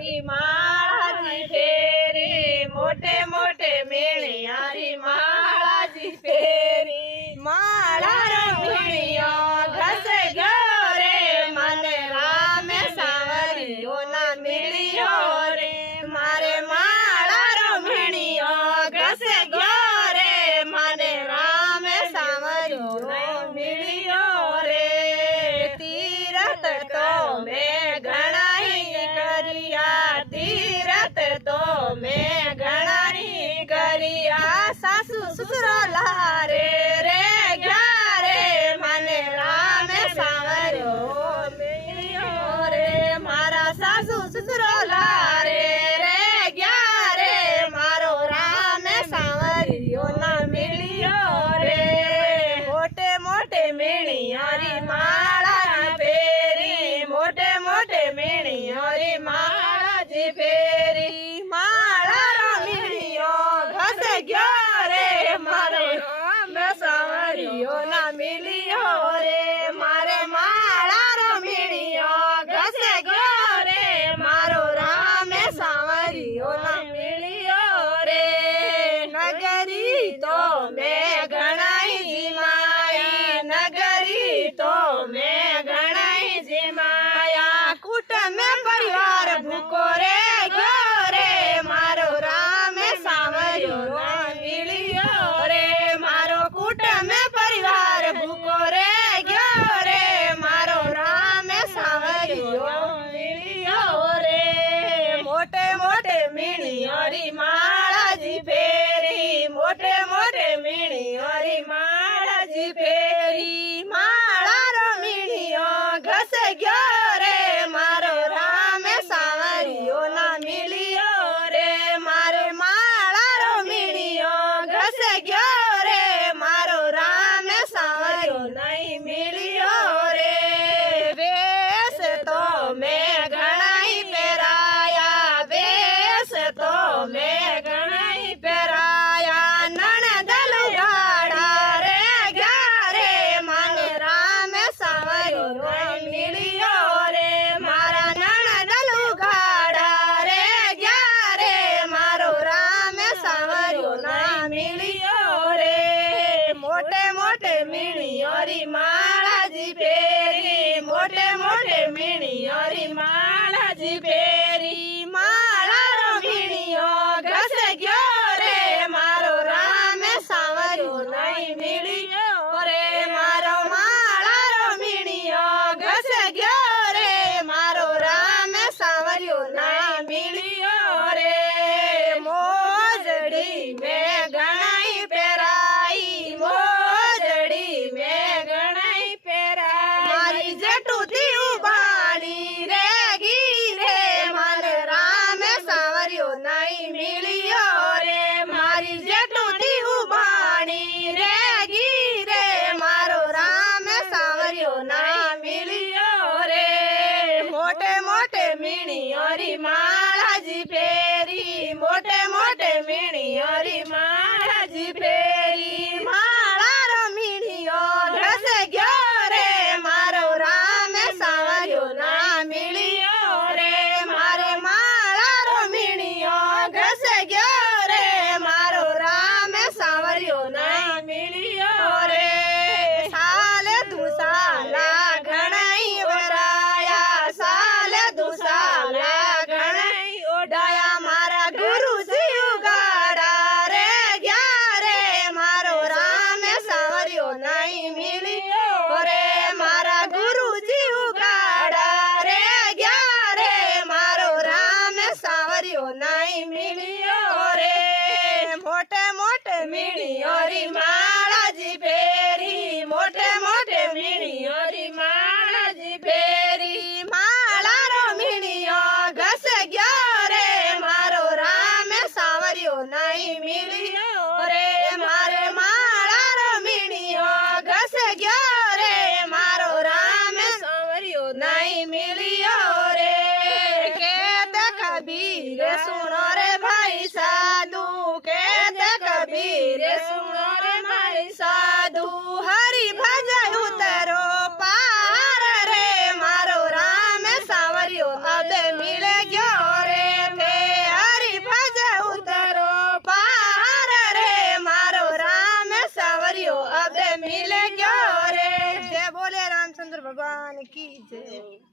मीणियारी माळाजी फेरी मोठे मोठे मीणियारी माळाजी फेरी माळा मीणियो घस गयो रे मने राम सांवरियो ना मिलियो रे मारे माळा मीणियो घस गयो रे मने राम सांवरियो ना मिलियो रे तीरथ तो मैं घणा ही करिया तीरथ तो मैं घणा ही करिया सासू ससुरो लारे रे गया रे मने राम सांवरियो मिलियो रे मारा सासू ससुरो लारे रे गया रे मारो राम सांवरियो ना मिलियो रे मोटे मोटे मीणियारी माळाजी फेरी मोटे मोटे मीणियारी माळाजी फेरी माळा मीणियो घस गयो रे मारो राम सांवरियो ना मिलियो रे मारे माळा मीणियो घस गयो रे मारो राम सांवरियो ना मिलियो रे नगरी तो मैं घणाई जिमाई नगरी तो मैं घणाई जिमाया कुटुंब परिवार भूको रे गयो रे मारो राम सांवरियो ना मिलियो रे मारो कुटुंब परिवार भूको रे गयो रे मारो राम सांवरियो मिलियो रे मोटे मोटे मीणियारी माळाजी फेरी मोटे मोटे मीणियारी माळाजी फेरी माळा मीणियो घस गयो रे मारो राम सांवरियो ना मिलियो रे मारे माळा मीणियो घस गयो रे मारो राम सांवरियो नहीं मिलियो रे वेश तो मैं घणाई पेराया वेश तो मैं घणाई पेराया ननद लुगाड़ा रे गया रे माने राम सांवरियो नहीं मिलियो रे मारा ननद लुगाड़ा रे गया रे मारो राम सांवरियो नहीं मिलियो रे मोटे मोटे मीणियारी माळाजी फेरी मोटे मोटे मीणियारी माळाजी फेरी माळा मीणियो घस गयो रे मारो राम सांवरियो नहीं मिलियो रे मारो माळा मीणियो घस गयो रे मारो राम सांवरियो नहीं मिलियो रे मोजड़ी में घणाई पेराई मोजड़ी में घणाई पेराई मारी जेठू थी उबाणी रे गी रे मारे राम सांवरियो नहीं मिलियो रे मारी जेठू थी उबाणी रे गी रे मारो राम सांवरियो नहीं मिलियो रे मोटे मोटे मीणियारी माळाजी फेरी मोटे मोटे मीणियारी माळाजी फेरी माळा मीणियो घस गयो रे मारो राम सांवरियो ना मिलियो रे मारे माळा मीणियो घस गयो रे मारो राम सांवरियो ना मिलियो रे साल तू साला घणाई वराया साल तू साला घणाई ओढाया मारा गुरुजी उगाड़ा रे गया रे मारो राम सांवरियो नहीं मिलियो रे मारा गुरुजी उगाड़ा रे गया रे मारो राम सांवरियो नहीं मिलियो रे मोटे मोटे मीणियारी माळाजी फेरी मोटे मोटे मीणियारी माळाजी फेरी माळा मीणियो घस गयो रे मारो राम सांवरियो नहीं मिलियो रे मारे माळा मीणियो घस गयो रे मारो राम सांवरियो नहीं मिलियो रे कहत कबीर सुनो रे भाई साधु कहत कबीर सुनो रे भाई साधु हरि भजन उतरो पार रे मारो राम सांवरियो अब मिल गयो रे રામચंद्र भगवान की जय।